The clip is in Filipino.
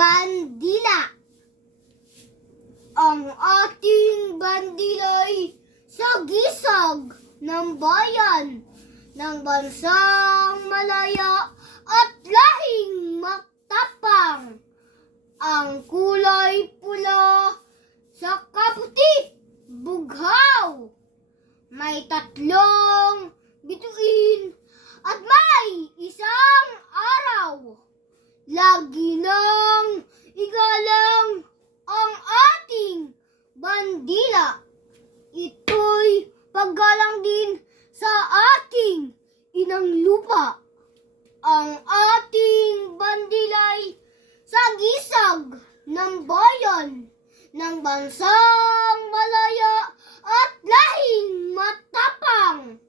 bandila. Ang ating bandila'y sagisag ng bayan, ng bansang malaya at lahing matapang. Ang kulay pula sa kaputi, bughaw. May tatlong bituin at may isang araw. Lagi nang igalang ang ating bandila. Ito'y paggalang din sa ating inang lupa. Ang ating bandila'y sagisag ng bayan, ng bansang malaya at lahing matapang.